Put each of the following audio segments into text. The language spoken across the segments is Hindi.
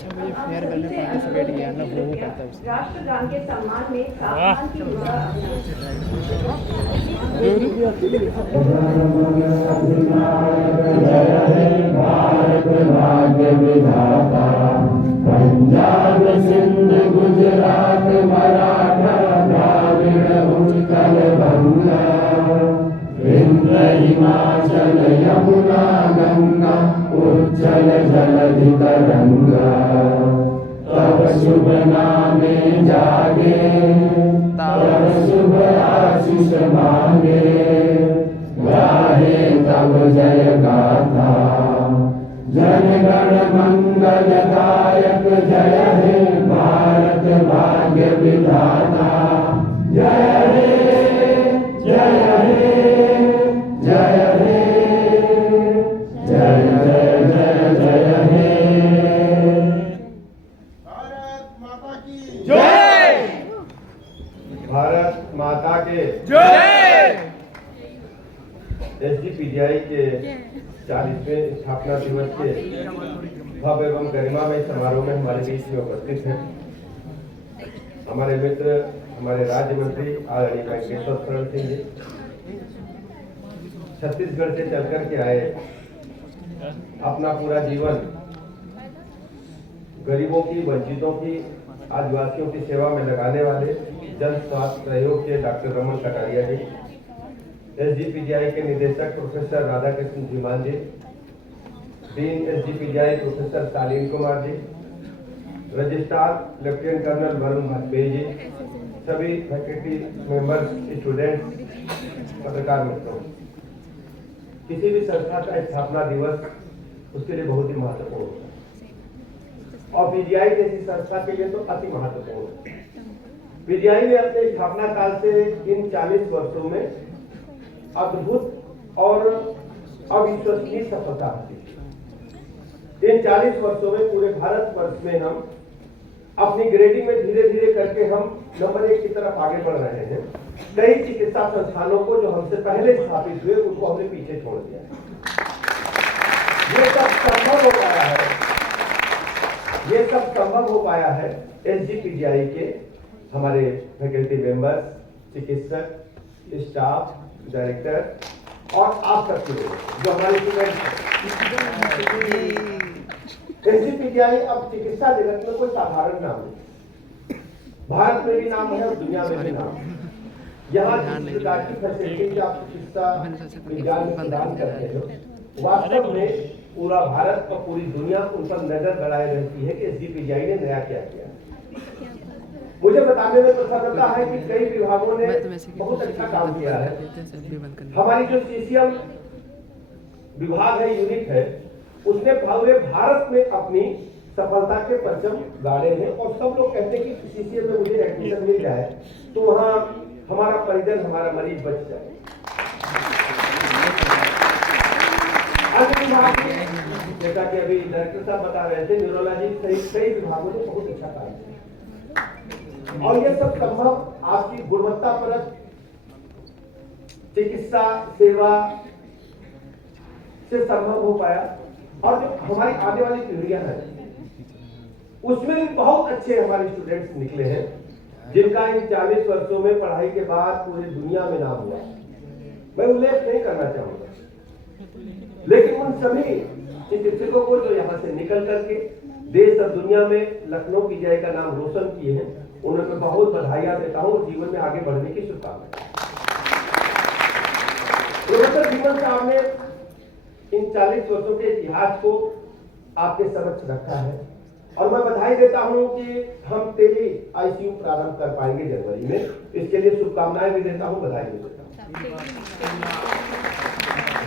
अच्छा मुझे फेयरवेल में पार्टिसिपेट किया ना, वो करता है राष्ट्रगान के सम्मान में सामान की भारत भाग्य विधाता, पंजाब सिंध गुजरात मराठा द्राविड़ उत्कल बंगा, विंध्य हिमाचल यमुना गंगा, उज्जल जलधि तरंगा, तब शुभ नामे जागे, तब शुभ आशीष मांगे, गाहे तब जय गाथा, जन गण मंगलदायक जय हे भारत भाग्य विधाता, जय हे जय हे जय हे जय जय जय जय हे। भारत माता की जय। भारत माता के जय। एसजीपीजीआई के 40वें स्थापना दिवस के भव्य एवं गरिमामय समारोह में हमारे बीच में उपस्थित हैं हमारे मित्र, हमारे राज्य मंत्री आदरणीय वेंकटेश्वर शरण सिंह जी, छत्तीसगढ़ से चलकर के आए, अपना पूरा जीवन गरीबों की, वंचितों की, आदिवासियों की सेवा में लगाने वाले जन स्वास्थ्य सहयोग के डॉक्टर रमन कटारिया जी, एसजीपीजीआई के निदेशक professor Radhakrishna Dhiman ji, dean SGPGI professor Shaleen Kumar ji, registrar lieutenant colonel Varun Vajpayee ji, सभी फैकल्टी मेंबर्स, स्टूडेंट्स, पत्रकार मित्रों, किसी भी संस्था का स्थापना दिवस उसके लिए बहुत ही महत्वपूर्ण होता है और पीजीआई जैसी संस्था के लिए तो अति महत्वपूर्ण है। पीजीआई ने अपने स्थापना काल से इन 40 वर्षों में अद्भुत और अविश्वसनीय सफलता हासिल। इन 40 वर्षों में पूरे भारत वर्ष में हम अपनी ग्रेडिंग में धीरे धीरे करके हम नंबर 1 की तरफ आगे बढ़ रहे हैं। कई चिकित्सा संस्थानों को जो हमसे पहले स्थापित हुए उनको हमने पीछे छोड़ दिया है। ये सब संभव हो पाया है, ये सब संभव हो पाया है एसजीपीजीआई के हमारे फैकल्टी मेंबर्स, चिकित्सक, स्टाफ, डायरेक्टर और आप सबके लोग जो हमारे स्टूडेंट हैं। एसजीपीजीआई अब चिकित्सा जगत में कोई साधारण नाम नहीं, भारत में भी नाम है और दुनिया में भी नाम है। यहाँ जिस प्रकार की फैसिलिटीज आप चिकित्सा विज्ञान में प्रदान करते हो, वास्तव में पूरा भारत और पूरी दुनिया उन पर नजर गड़ाए रहती है कि एसजीपीजीआई ने नया क्या किया। मुझे बताने में प्रसन्नता है कि कई विभागों ने बहुत अच्छा काम किया है। हमारी जो सीसीएम विभाग है, यूनिट है, उसने पूरे भारत में अपनी सफलता के परचम गाड़े हैं और सब लोग कहते हैं कि सीसीएम में मुझे एडमिशन मिल जाए तो वहाँ हमारा परिजन, हमारा मरीज बच जाए। जैसा कि अभी डायरेक्टर साहब बता रहे थे, न्यूरोलॉजी सहित कई विभागों ने बहुत अच्छा काम किया और ये सब संभव आपकी गुणवत्तापरक चिकित्सा सेवा से संभव हो पाया। और जो हमारी आने वाली पीढ़ियां हैं उसमें भी बहुत अच्छे हमारे स्टूडेंट्स निकले हैं जिनका इन 40 वर्षों में पढ़ाई के बाद पूरी दुनिया में नाम हुआ। मैं उल्लेख नहीं करना चाहूंगा, लेकिन उन सभी चिकित्सकों को जो यहाँ से निकल करके देश और दुनिया में लखनऊ पीजीआई का नाम रोशन किए हैं, उन्हें मैं बहुत बधाइयां देता हूं। जीवन में आगे बढ़ने की शुभकामनाएं। प्रोफेसर जीवन साहब ने इन 40 वर्षों के इतिहास को आपके समक्ष रखा है और मैं बधाई देता हूं कि हम टेली आईसीयू प्रारंभ कर पाएंगे जनवरी में। इसके लिए शुभकामनाएं भी देता हूं, बधाई भी देता हूं।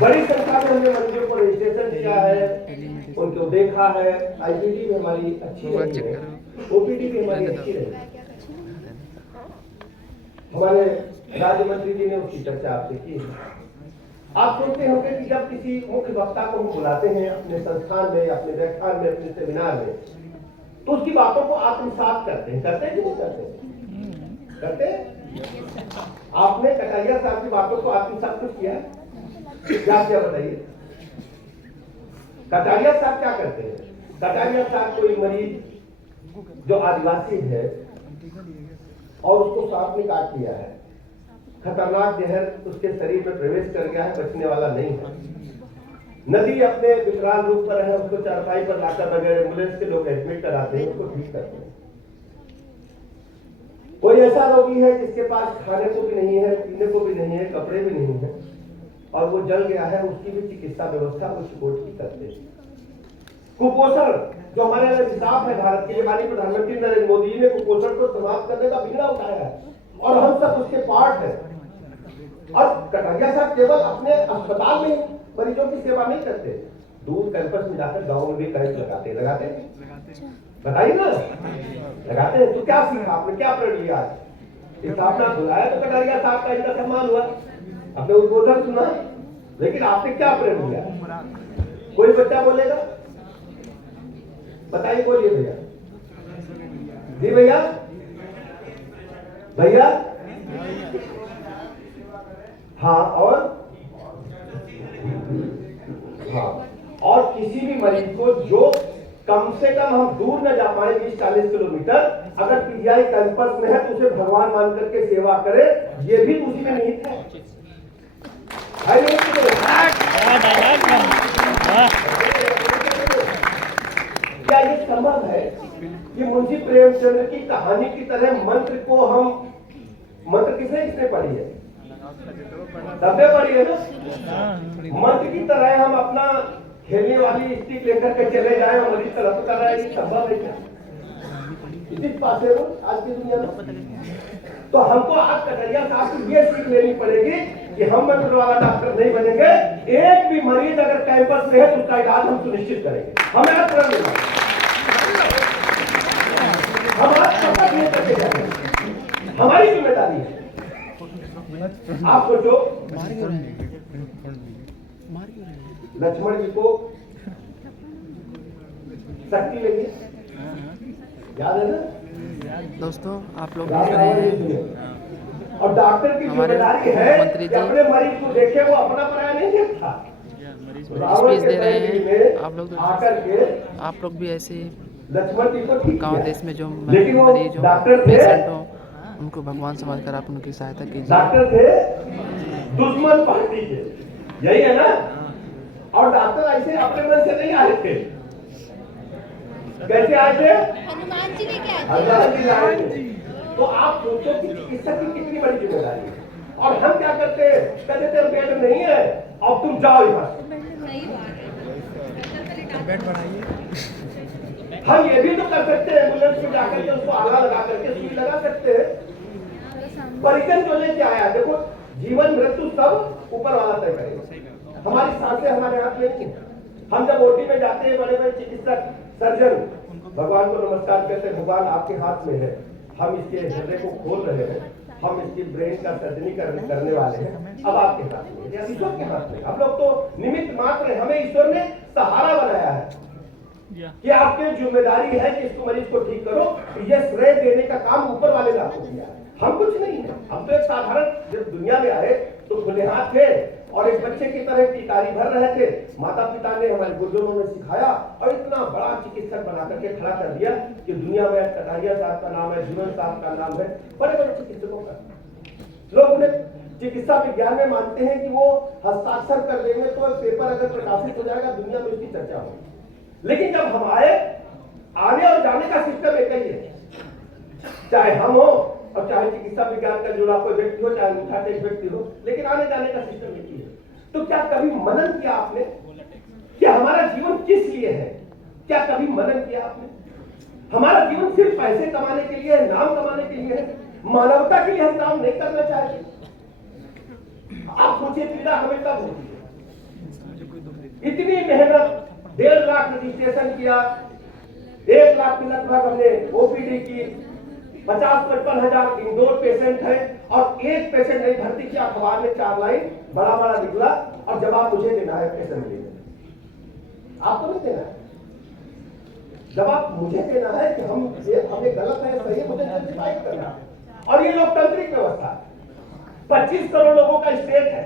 बड़ी संख्या में हमने मरीजों को रजिस्ट्रेशन किया है, उनको देखा है। आईपीडी भी हमारी अच्छी रही है, ओपीडी भी हमारी अच्छी रही है। हमारे राज्य मंत्री जी ने उसकी चर्चा आपसे की। आप सोचते होंगे कि जब किसी मुख्य वक्ता को हम बुलाते हैं अपने संस्थान में, अपने व्याख्यान में, अपने सेमिनार में, तो उसकी बातों को आत्मसात करते हैं। करते हैं कि नहीं करते? करते हैं। आपने कटारिया साहब की बातों को आत्मसात कुछ किया? क्या बताइए। कटारिया साहब क्या करते हैं? कटारिया साहब कोई मरीज जो आदिवासी है और उसको सांप ने काट लिया है, खतरनाक जहर उसके शरीर में प्रवेश कर गया है, बचने वाला नहीं है। नदी अपने विकराल रूप पर है, उसको चारपाई पर लाकर बगैर एम्बुलेंस के लोग एडमिट कराते हैं, उसको ठीक करते हैं। कोई ऐसा रोगी है जिसके पास खाने को भी नहीं है, पीने को भी नहीं है, कपड़े भी नहीं है और वो जल गया है, उसकी भी चिकित्सा व्यवस्था वो सपोर्ट की करते हैं। कुपोषण जो हमारे हिसाब है, भारत के माननीय प्रधानमंत्री नरेंद्र मोदी ने कुपोषण को समाप्त करने का बीड़ा उठाया है और हम सब उसके पार्ट है। और कटारिया साहब केवल अपने अस्पताल में मरीजों की सेवा नहीं करते, दूर कैंपस में जाकर गांव में भी कैंप लगाते बताइए ना, लगाते हैं। तो क्या सीखा आपने, क्या प्रण लिया? आज इस आपने बुलाया तो कटारिया साहब का इनका सम्मान हुआ, आपने उद्बोधन सुना, लेकिन आपने क्या प्रण लिया? कोई बच्चा बोलेगा, बताइए, बोलिए भैया। जी भैया, भैया हाँ, और किसी भी मरीज को जो कम से कम हम दूर न जा पाए 20-40 किलोमीटर, अगर पीजीआई कैंपस में है तो उसे भगवान मान करके सेवा करे, ये भी उसी में निहित है। क्या ये संभव है कि मुंशी प्रेमचंद्र की कहानी की तरह मंत्र को हम, मंत्र किसने पढ़ी है? सबने पढ़ी है ना? मंत्र की तरह हम अपना खेलने वाली स्टिक लेकर के चले जाए और मरीज तरफ कर रहा है, ये संभव है क्या? इस पास है वो आज की दुनिया में। तो हमको आज कटारिया साहब की ये सीख लेनी पड़ेगी कि हम मंत्र वाला डॉक्टर नहीं बनेंगे, एक भी मरीज अगर कैंपस में है तो उसका इलाज हम सुनिश्चित करेंगे। हमें आज प्रण लेना, हम आज शपथ नहीं करके जाएंगे, हमारी जिम्मेदारी है। आप सोचो, लक्ष्मण जी को शक्ति लगी, याद है ना दोस्तों? आप लोग देख रहे हैं और डॉक्टर की जिम्मेदारी है कि अपने मरीज को देखे, वो अपना पराया नहीं देखता। स्पीच दे रहे हैं आप लोग, आकर के आप लोग भी ऐसे लक्ष्मण जी को गांव देश में जो लेकिन वो मरीज हो, डॉक्टर पेशेंट हो, उनको भगवान समझकर आप उनकी सहायता कीजिए। डॉक्टर थे दुश्मन पार्टी के, यही है ना? और डॉक्टर ऐसे अपने मन से नहीं आए थे, कैसे आए थे? हनुमान जी लेके आए हनुमान जी आए थे। तो आप सोचो कि चिकित्सक की कितनी बड़ी जिम्मेदारी है। और हम क्या करते हैं, कहते थे बेड नहीं है, अब तुम जाओ यहाँ से। बेड बढ़ाइए। हम ये भी तो कर सकते हैं, एम्बुलेंस में जाकर के उसको आला लगा करके सुई लगा सकते हैं। परिजन जो लेके आया, देखो जीवन मृत्यु सब ऊपर वाला तय करेगा, हमारी सांसें हमारे हाथ में नहीं है। हम जब ओटी में जाते हैं, बड़े बड़े चिकित्सक सर्जन भगवान को नमस्कार करते हैं, भगवान आपके हाथ में है, हम इसके हृदय को खोल रहे हैं, हम इसकी ब्रेन का सर्जरी करने वाले हैं, अब आपके हाथ में या ईश्वर के हाथ में। हम लोग तो निमित्त मात्र हैं, हमें ईश्वर ने सहारा बनाया है कि आपकी जिम्मेदारी है कि इसको मरीज को ठीक करो। ये श्रेय देने का काम ऊपर वाले ने आपको किया है, हम कुछ नहीं है। हम तो एक साधारण, जब दुनिया में आए तो खुले हाथ थे और एक बच्चे की तरह टीकारी भर रहे थे। माता पिता ने, हमारे बुजुर्गों ने सिखाया और इतना बड़ा चिकित्सक बना करके खड़ा कर दिया कि दुनिया में कटारिया साहब का नाम है, जीवन साहब का नाम है, बड़े बड़े चिकित्सकों का। लोग उन्हें चिकित्सा विज्ञान में मानते हैं कि वो हस्ताक्षर कर देंगे तो पेपर अगर प्रकाशित हो जाएगा, दुनिया में उसकी चर्चा होगी। लेकिन जब हम आए, आने और जाने का सिस्टम एक ही है, चाहे हम हो और चाहे चिकित्सा विज्ञान का जुड़ा कोई व्यक्ति हो, चाहे मुठाटे एक व्यक्ति हो, लेकिन आने जाने का सिस्टम एक ही है। तो क्या कभी मनन किया आपने कि हमारा जीवन किस लिए है? क्या कभी मनन किया आपने? हमारा जीवन सिर्फ पैसे कमाने के लिए है, नाम कमाने के लिए है, मानवता के लिए हम काम नहीं करना चाहते। आप सोचिए पीड़ा हमें कब होती है? इतनी मेहनत, 1.5 लाख रजिस्ट्रेशन किया, 1 लाख के लगभग हमने ओपीडी की, 50-55 हजार इंडोर पेशेंट है और एक पेशेंट नहीं भर्ती किया। अखबार में 4 लाइन बड़ा बड़ा निकला और जवाब मुझे देना है असेंबली में, आपको नहीं देना है। जवाब मुझे देना है कि हम हमें गलत है, सही है, मुझे जस्टिफाई करना है। और ये लोकतांत्रिक व्यवस्था है। 25 करोड़ लोगों का स्टेट है,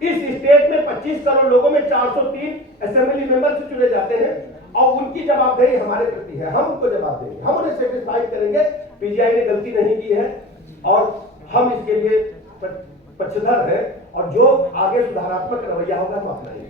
इस स्टेट में 25 करोड़ लोगों में 403 असेंबली मेंबर से चुने जाते हैं और उनकी जवाबदेही हमारे प्रति है, हम उनको जवाब देंगे, हम उन्हें सेटिस्फाई करेंगे पीजीआई ने गलती नहीं की है और हम इसके लिए पक्षधर है और जो आगे सुधारात्मक रवैया होगा हम अपनाएंगे।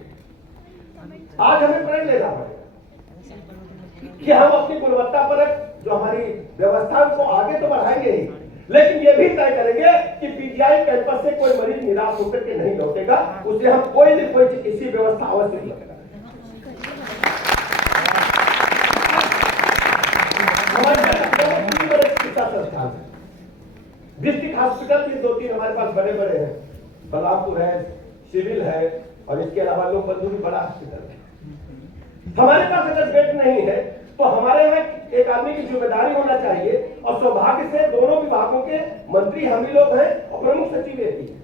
आज हमें प्रण लेना पड़ेगा कि हम अपनी गुणवत्ता पर जो हमारी व्यवस्था को आगे तो बढ़ाएंगे ही, लेकिन ये भी तय करेंगे कि पीजीआई कैंपस से कोई मरीज निराश होकर के नहीं लौटेगा, उसे हम कोई न कोई चिकित्सीय व्यवस्था अवश्य करेंगे। डिस्ट्रिक्ट हॉस्पिटल भी 2-3 हमारे पास बड़े बड़े हैं, बलरामपुर है, सिविल है और इसके अलावा लोग बंधु भी बड़ा हॉस्पिटल है। हमारे पास अगर बेड नहीं है तो हमारे यहाँ एक आदमी की जिम्मेदारी होना चाहिए और सौभाग्य से दोनों विभागों के मंत्री हम ही लोग हैं और प्रमुख सचिव रहती है।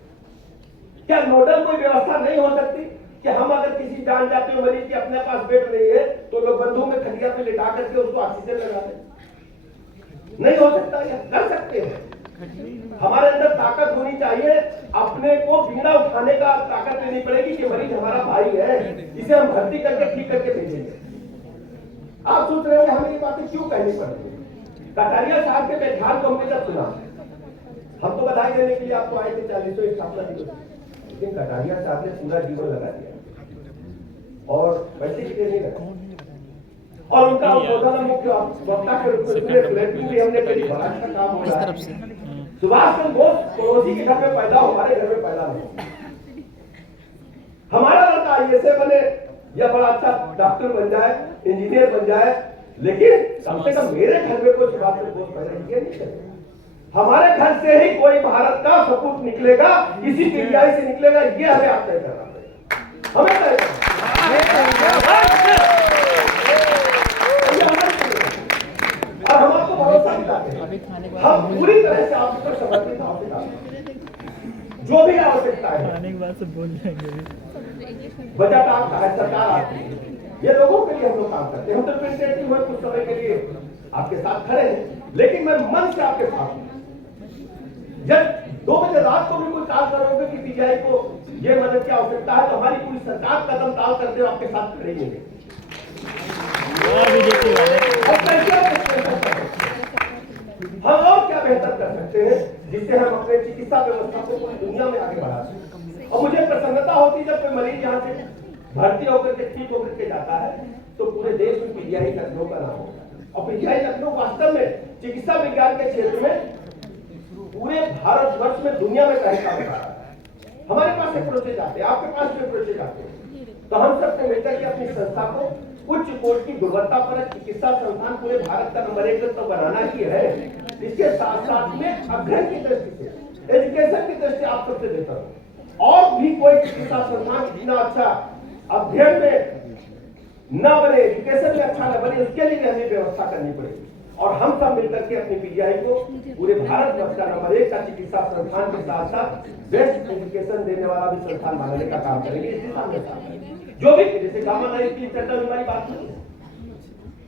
क्या नोडल कोई व्यवस्था नहीं हो सकती कि हम अगर किसी जान जाते हुए मरीज के अपने पास बेड नहीं है तो लोग बंधु में खटिया पे लिटा करके उसको ऑक्सीजन लगा दें? नहीं हो सकता, या कर सकते हैं। हमारे अंदर ताकत होनी चाहिए, अपने को बीड़ा उठाने का ताकत लेनी पड़ेगी कि मरीज हमारा भाई है, इसे हम भर्ती करके ठीक करके भेजेंगे। आप सोच रहे हो हमें ये बातें क्यों कहनी पड़ रही है? कटारिया साहब के व्याख्यान को हमने जब सुना, हम तो बधाई देने के लिए आपको आए थे 40वें स्थापना दिवस, लेकिन कटारिया साहब ने पूरा जीवन लगा दिया और पैसे के लिए नहीं लगा और उनका उद्बोधन मुख्य वक्ता के रूप में भी हमने करी, बड़ा अच्छा काम हो रहा है। सुभाष चंद्र बोस पड़ोसी के घर में पैदा, हमारे घर में पैदा नहीं। हमारा लड़का आईएएस बने या बड़ा अच्छा डॉक्टर बन जाए, इंजीनियर बन जाए, लेकिन कम से कम मेरे घर में कोई सुभाष चंद्र बोस पैदा किया नहीं है। हमारे घर से ही कोई भारत का सपूत निकलेगा, इसी पीजीआई से निकलेगा, ये हमें आप तय करना पड़ेगा, हमें तय और हम आपको भरोसा दिलाते हैं, हम पूरी तरह से आपके ऊपर समर्पित जो भी आवश्यकता है। आने के बाद से बोल जाएंगे, बजट आता है, सरकार आती है, ये लोगों के लिए हम लोग काम करते हैं। हम तो रिप्रेजेंटेटिव हुए कुछ समय के लिए आपके साथ खड़े हैं, लेकिन मैं मन से आपके साथ हूं। जब 2 बजे रात को भी कोई कॉल करोगे कि पीजीआई को ये मदद की आवश्यकता है तो हमारी पूरी सरकार कदम ताल करते हुए आपके साथ खड़े हैं। हम और क्या बेहतर कर सकते हैं जिससे हम अपने चिकित्सा व्यवस्था को पूरी दुनिया में आगे बढ़ा सकें। और मुझे प्रसन्नता होती है जब कोई मरीज यहाँ से भर्ती होकर के ठीक होकर के जाता है तो पूरे देश में पीजीआई लखनऊ का नाम होता है। और पीजीआई लखनऊ वास्तव में चिकित्सा विज्ञान के क्षेत्र में पूरे भारतवर्ष में दुनिया में कहीं काम कर रहा है। हमारे पास अप्रोचेज आते हैं, आपके पास भी अप्रोचेज आते हैं, तो हम सबको मिलकर के अपनी संस्था को उच्च कोटि की गुणवत्ता पर चिकित्सा संस्थान पूरे भारत का नंबर 1 तो बनाना ही है, इसके साथ साथ में अध्ययन की दृष्टि से, एजुकेशन की दृष्टि से आप सबसे बेहतर हो और भी कोई चिकित्सा संस्थान इतना अच्छा अध्ययन में न बने, एजुकेशन में अच्छा न बने, उसके लिए हमें व्यवस्था करनी पड़ेगी। और हम सब मिलकर के अपनी पीजीआई को पूरे भारतवर्ष का नंबर 1 का चिकित्सा संस्थान के साथ साथ बेस्ट एजुकेशन देने वाला भी संस्थान बनाने का काम करेंगे। इसी साल में काम करेंगे जो भी, जैसे गामा नाइफ की चर्चा हमारी बात नहीं है,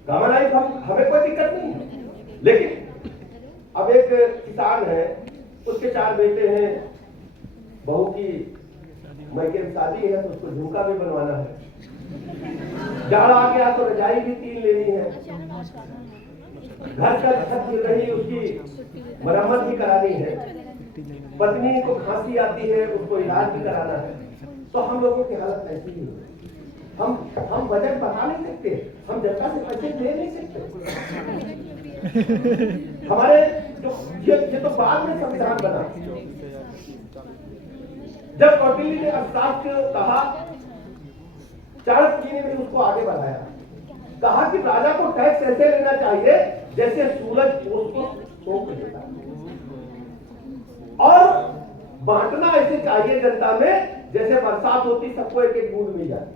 गामा नाइफ हमें कोई दिक्कत नहीं है, लेकिन अब एक किसान है, उसके 4 बेटे हैं, बहू की मैके में शादी है तो उसको झुमका भी बनवाना है, जाड़ा आ गया तो रजाई भी 3 लेनी है, घर का छत गिर रही उसकी मरम्मत भी करानी है, पत्नी को खांसी आती है उसको इलाज भी कराना है। तो हम लोगों की हालत ऐसी ही है, हम बजट बता नहीं सकते, हम जनता से पैसे ले नहीं सकते। हमारे जो ये तो बाद में संविधान बना, जब कौटिल्य ने अर्थशास्त्र कहा, चाणक्य जी ने भी उसको आगे बढ़ाया, कहा कि राजा को टैक्स ऐसे लेना चाहिए जैसे सूरज ओस को सोख लेता और बांटना ऐसे चाहिए जनता में जैसे बरसात होती सबको एक एक बूंद मिल जाती,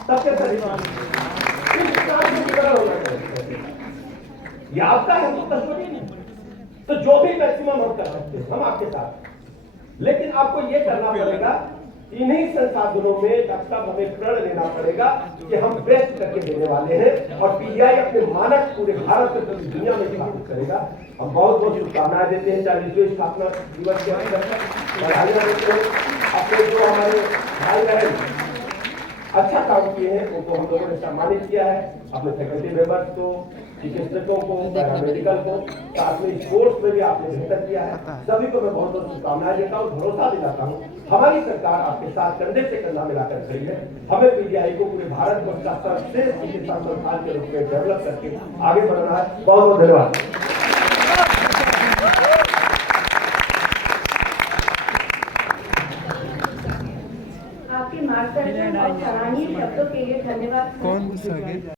सबके परिवार ये आपका है तो जो भी मैक्सिमम हम कर सकते हैं हम आपके साथ, लेकिन आपको ये करना पड़ेगा, इन्हीं संसाधनों में तब तक हमें प्रण लेना पड़ेगा कि हम बेस्ट करके देने वाले हैं और पीजीआई अपने मानक पूरे भारत में पूरी दुनिया में स्थापित करेगा। हम बहुत बहुत शुभकामनाएं देते हैं 40वें स्थापना दिवस के अवसर पर, बधाइयां देते हैं अपने जो हमारे भाई बहन अच्छा काम किए हैं उनको हम लोगों ने सम्मानित किया है, अपने फैकल्टी मेंबर्स को, चिकित्सकों को, पैरामेडिकल को, साथ में स्पोर्ट्स में भी आपने बेहतर किया है। सभी को मैं बहुत बहुत शुभकामनाएं देता हूँ, भरोसा दिलाता हूँ हमारी सरकार आपके साथ कंधे से कंधा मिलाकर खड़ी है। हमें पीजीआई को पूरे भारत वर्ष का सर्वश्रेष्ठ चिकित्सा संस्थान के रूप में डेवलप करके आगे बढ़ना है। बहुत बहुत धन्यवाद। आपके मार्गदर्शन और सराहनीय शब्दों के लिए धन्यवाद।